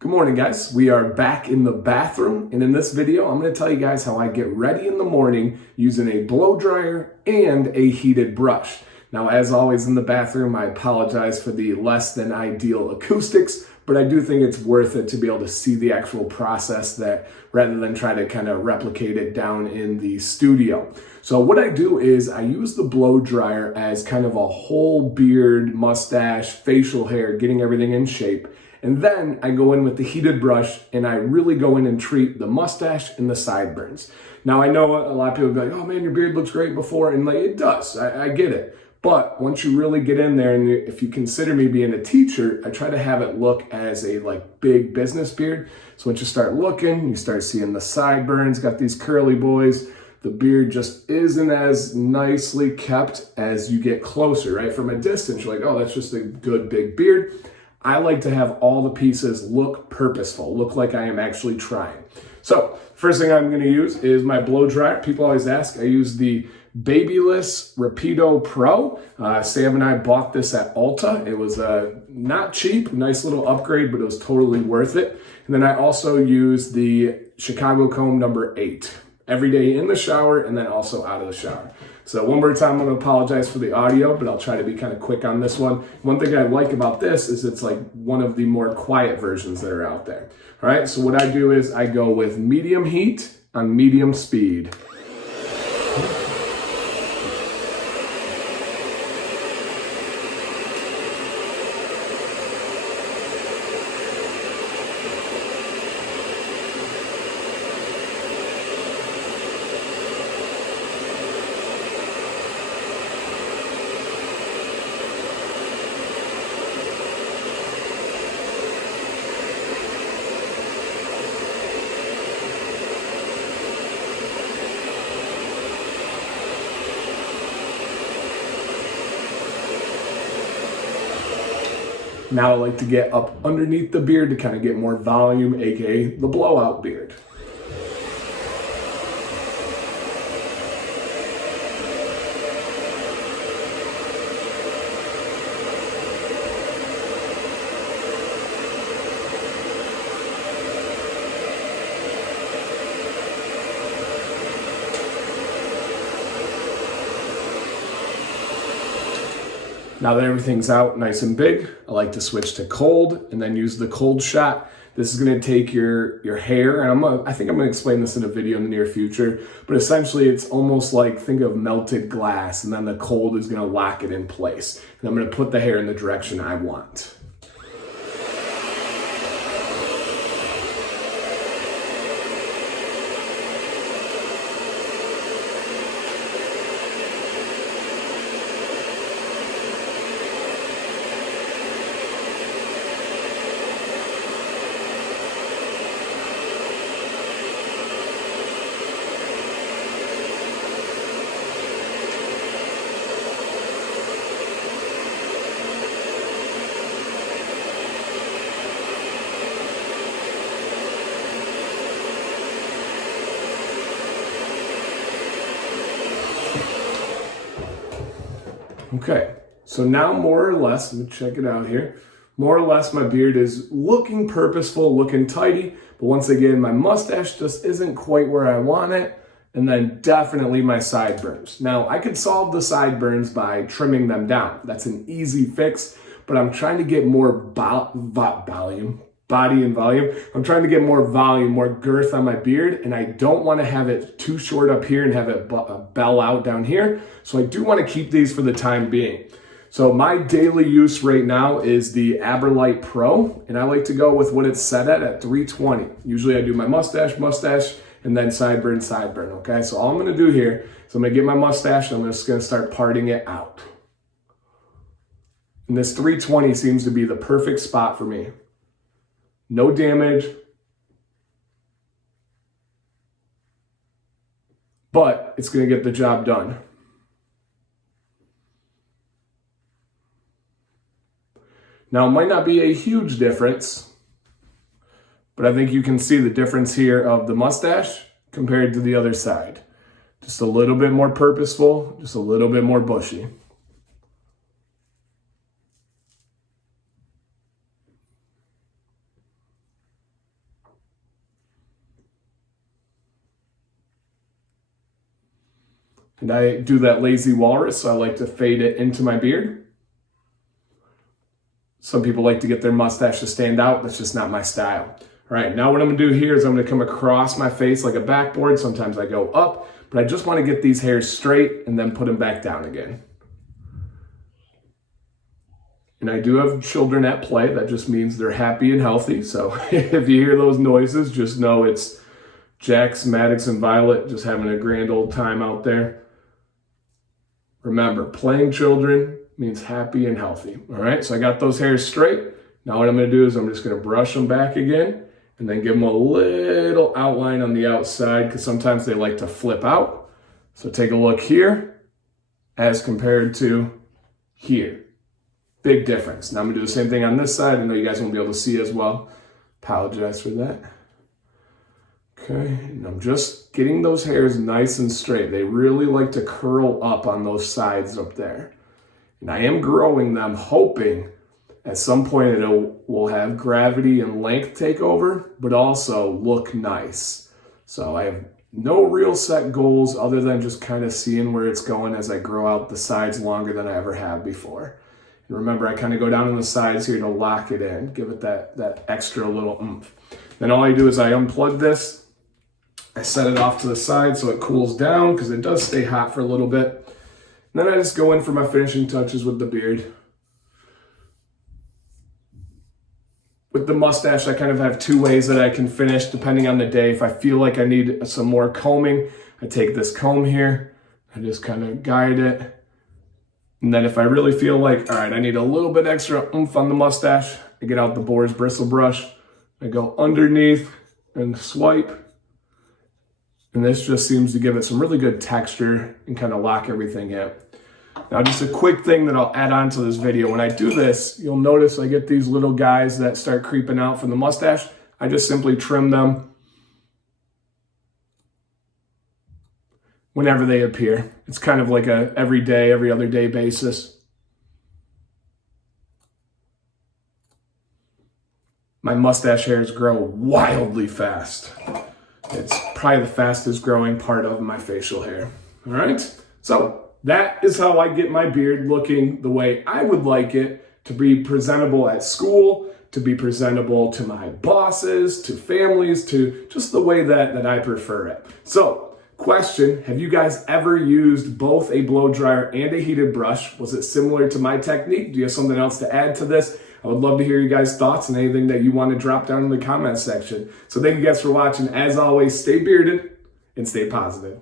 Good morning, guys. We are back in the bathroom, and in this video, I'm going to tell you guys how I get ready in the morning using a blow dryer and a heated brush. Now, as always in the bathroom, I apologize for the less than ideal acoustics, but I do think it's worth it to be able to see the actual process that rather than try to kind of replicate it down in the studio. So what I do is I use the blow dryer as kind of a whole beard, mustache, facial hair, getting everything in shape. And then I go in with the heated brush and I really go in and treat the mustache and the sideburns. Now I know a lot of people be like, oh man, your beard looks great before. And like, it does, I get it. But once you really get in there, and if you consider me being a teacher, I try to have it look as a like big business beard. So once you start looking, you start seeing the sideburns, got these curly boys. The beard just isn't as nicely kept as you get closer, right? From a distance, you're like, oh, that's just a good big beard. I like to have all the pieces look purposeful, look like I am actually trying. So first thing I'm gonna use is my blow dryer. People always ask, I use the Babyless Rapido Pro. Sam and I bought this at Ulta. It was not cheap, nice little upgrade, but it was totally worth it. And then I also use the Chicago Comb number 8 every day in the shower and then also out of the shower. So one more time, I'm gonna apologize for the audio, but I'll try to be kind of quick on this one. One thing I like about this is it's like one of the more quiet versions that are out there. All right, so what I do is I go with medium heat on medium speed. Now I like to get up underneath the beard to kind of get more volume, aka the blowout beard. Now that everything's out nice and big, I like to switch to cold and then use the cold shot. This is gonna take your hair, and I think I'm gonna explain this in a video in the near future, but essentially it's almost like, think of melted glass, and then the cold is gonna lock it in place. And I'm gonna put the hair in the direction I want. Okay, so now more or less, let me check it out here. More or less my beard is looking purposeful, looking tidy, but once again, my mustache just isn't quite where I want it, and then definitely my sideburns. Now, I could solve the sideburns by trimming them down. That's an easy fix, but I'm trying to get more body and volume. I'm trying to get more volume, more girth on my beard, and I don't want to have it too short up here and have it bell out down here. So I do want to keep these for the time being. So my daily use right now is the Aberlite Pro, and I like to go with what it's set at 320. Usually I do my mustache, and then sideburn, okay? So all I'm gonna do here is I'm gonna get my mustache and I'm just gonna start parting it out. And this 320 seems to be the perfect spot for me. No damage, but it's gonna get the job done. Now, it might not be a huge difference, but I think you can see the difference here of the mustache compared to the other side. Just a little bit more purposeful, just a little bit more bushy. And I do that lazy walrus, so I like to fade it into my beard. Some people like to get their mustache to stand out. That's just not my style. All right, now what I'm gonna do here is I'm gonna come across my face like a backboard. Sometimes I go up, but I just wanna get these hairs straight and then put them back down again. And I do have children at play. That just means they're happy and healthy. So if you hear those noises, just know it's Jax, Maddox, and Violet just having a grand old time out there. Remember, playing children means happy and healthy. All right, so I got those hairs straight. Now what I'm gonna do is I'm just gonna brush them back again and then give them a little outline on the outside because sometimes they like to flip out. So take a look here as compared to here. Big difference. Now I'm gonna do the same thing on this side. I know you guys won't be able to see as well. Apologize for that. Okay, and I'm just getting those hairs nice and straight. They really like to curl up on those sides up there. And I am growing them, hoping at some point it will have gravity and length take over, but also look nice. So I have no real set goals other than just kind of seeing where it's going as I grow out the sides longer than I ever have before. And remember, I kind of go down on the sides here to lock it in, give it that extra little oomph. Then all I do is I unplug this. I set it off to the side so it cools down because it does stay hot for a little bit. And then I just go in for my finishing touches with the beard. With the mustache, I kind of have two ways that I can finish depending on the day. If I feel like I need some more combing, I take this comb here. I just kind of guide it. And then if I really feel like, all right, I need a little bit extra oomph on the mustache, I get out the Boar's bristle brush. I go underneath and swipe. And this just seems to give it some really good texture and kind of lock everything in. Now, just a quick thing that I'll add on to this video. When I do this, you'll notice I get these little guys that start creeping out from the mustache. I just simply trim them whenever they appear. It's kind of like a every day, every other day basis. My mustache hairs grow wildly fast. It's probably the fastest growing part of my facial hair. All right, so that is how I get my beard looking the way I would like it to be presentable at school, to be presentable to my bosses, to families, to just the way that I prefer it. So, question, have you guys ever used both a blow dryer and a heated brush? Was it similar to my technique? Do you have something else to add to this? I would love to hear you guys' thoughts and anything that you want to drop down in the comment section. So thank you guys for watching. As always, stay bearded and stay positive.